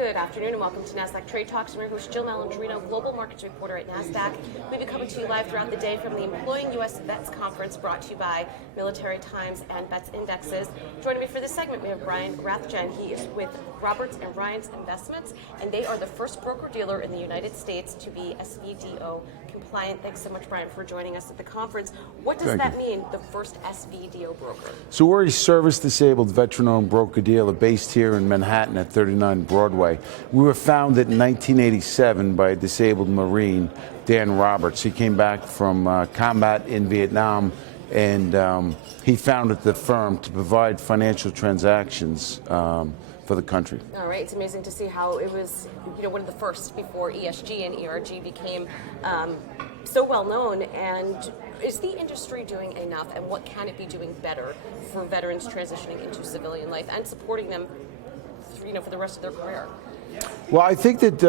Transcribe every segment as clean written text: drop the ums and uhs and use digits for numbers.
Good afternoon and welcome to Nasdaq Trade Talks. I'm your host, Jill Malandrino, global markets reporter at Nasdaq. We'll be coming to you live throughout the day from the Employing U.S. Vets Conference brought to you by Military Times and Vets Indexes. Joining me for this segment, we have Brian Rathjen. He is with Roberts and Ryan's Investments, and they are the first broker-dealer in the United States to be SVDO compliant. Thanks so much, Brian, for joining us at the conference. What does that mean, the first SVDO broker? So we're a service-disabled, veteran-owned broker-dealer based here in Manhattan at 39 Broadway. We were founded in 1987 by a disabled Marine, Dan Roberts. He came back from combat in Vietnam, and he founded the firm to provide financial transactions for the country. All right, it's amazing to see how it was, one of the first before ESG and ERG became so well known. And is the industry doing enough, and what can it be doing better for veterans transitioning into civilian life and supporting them, for the rest of their career? Well, I think that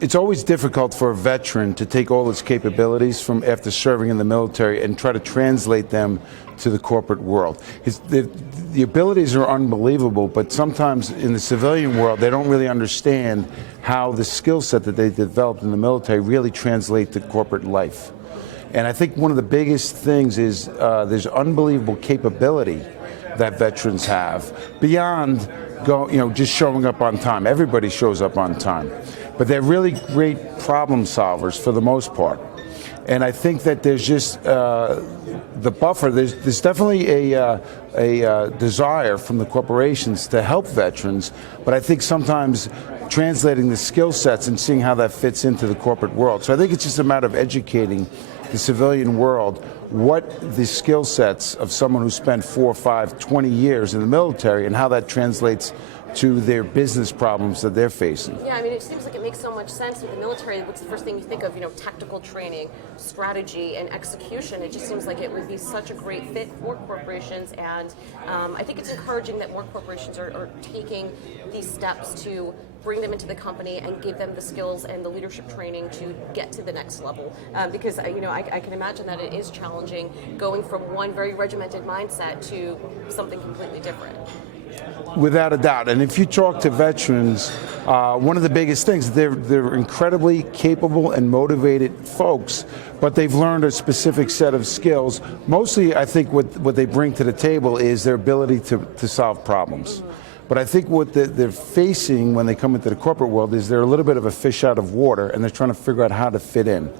it's always difficult for a veteran to take all his capabilities from after serving in the military and try to translate them to the corporate world. The abilities are unbelievable, but sometimes in the civilian world, they don't really understand how the skill set that they developed in the military really translate to corporate life. And I think one of the biggest things is there's unbelievable capability that veterans have beyond just showing up on time. Everybody shows up on time, but they're really great problem solvers for the most part. And I think that there's just the buffer. There's definitely a desire from the corporations to help veterans, but I think sometimes translating the skill sets and seeing how that fits into the corporate world. So I think it's just a matter of educating the civilian world what the skill sets of someone who spent 4, 5, 20 years in the military and how that translates to their business problems that they're facing. Yeah, I mean, it seems like it makes so much sense with the military. What's the first thing you think of? Tactical training, strategy, and execution. It just seems like it would be such a great fit for corporations, and I think it's encouraging that more corporations are taking these steps to bring them into the company and give them the skills and the leadership training to get to the next level. Because I can imagine that it is challenging going from one very regimented mindset to something completely different. Without a doubt. And if you talk to veterans, one of the biggest things, they're incredibly capable and motivated folks, but they've learned a specific set of skills. Mostly, I think what they bring to the table is their ability to solve problems. But I think what they're facing when they come into the corporate world is they're a little bit of a fish out of water, and they're trying to figure out how to fit in.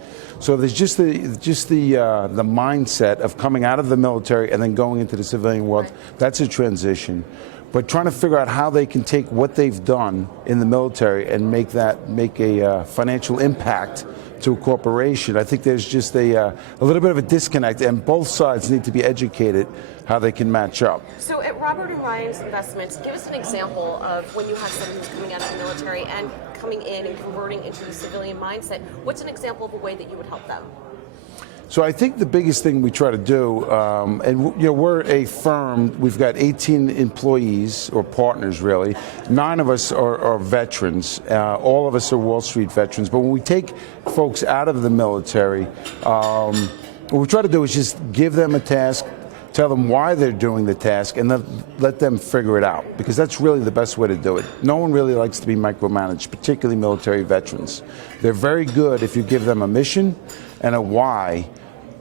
So there's just the mindset of coming out of the military and then going into the civilian world. That's a transition. But trying to figure out how they can take what they've done in the military and make a financial impact to a corporation. I think there's just a little bit of a disconnect, and both sides need to be educated how they can match up. So at Robert and Ryan's Investments, give us an example of when you have someone who's coming out of the military and coming in and converting into the civilian mindset. What's an example of a way that you would help them? So I think the biggest thing we try to do, we're a firm, we've got 18 employees, or partners really. 9 of us are veterans. All of us are Wall Street veterans. But when we take folks out of the military, what we try to do is just give them a task, tell them why they're doing the task, and then let them figure it out, because that's really the best way to do it. No one really likes to be micromanaged, particularly military veterans. They're very good if you give them a mission and a why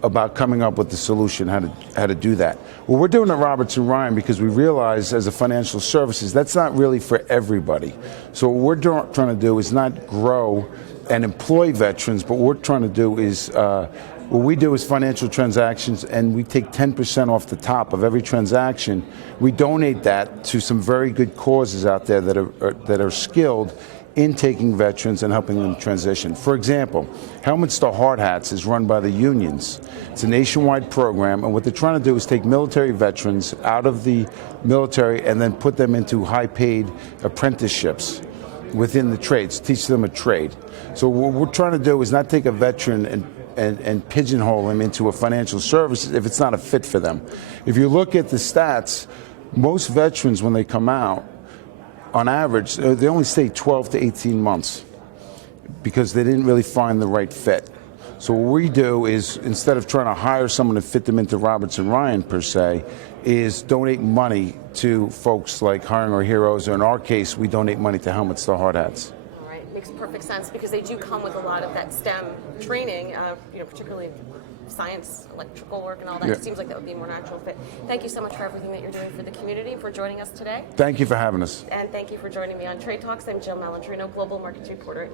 about coming up with the solution, how to do that. Well, we're doing at Roberts and Ryan because we realize as a financial services, that's not really for everybody. So what we're trying to do is not grow and employ veterans, but what we're trying to do is what we do is financial transactions, and we take 10% off the top of every transaction. We donate that to some very good causes out there that are skilled in taking veterans and helping them transition. For example, Helmets to Hard Hats is run by the unions. It's a nationwide program, and what they're trying to do is take military veterans out of the military and then put them into high-paid apprenticeships within the trades, teach them a trade. So what we're trying to do is not take a veteran and pigeonhole him into a financial services if it's not a fit for them. If you look at the stats, most veterans, when they come out, on average, they only stay 12 to 18 months because they didn't really find the right fit. So what we do is, instead of trying to hire someone to fit them into Robertson Ryan per se, is donate money to folks like Hiring Our Heroes, or in our case, we donate money to Helmets to Hard Hats. All right, makes perfect sense because they do come with a lot of that STEM training, particularly science, electrical work, and all that. Yeah. It seems like that would be a more natural fit. Thank you so much for everything that you're doing for the community, for joining us today. Thank you for having us. And thank you for joining me on Trade Talks. I'm Jill Malandrino, Global Markets Reporter.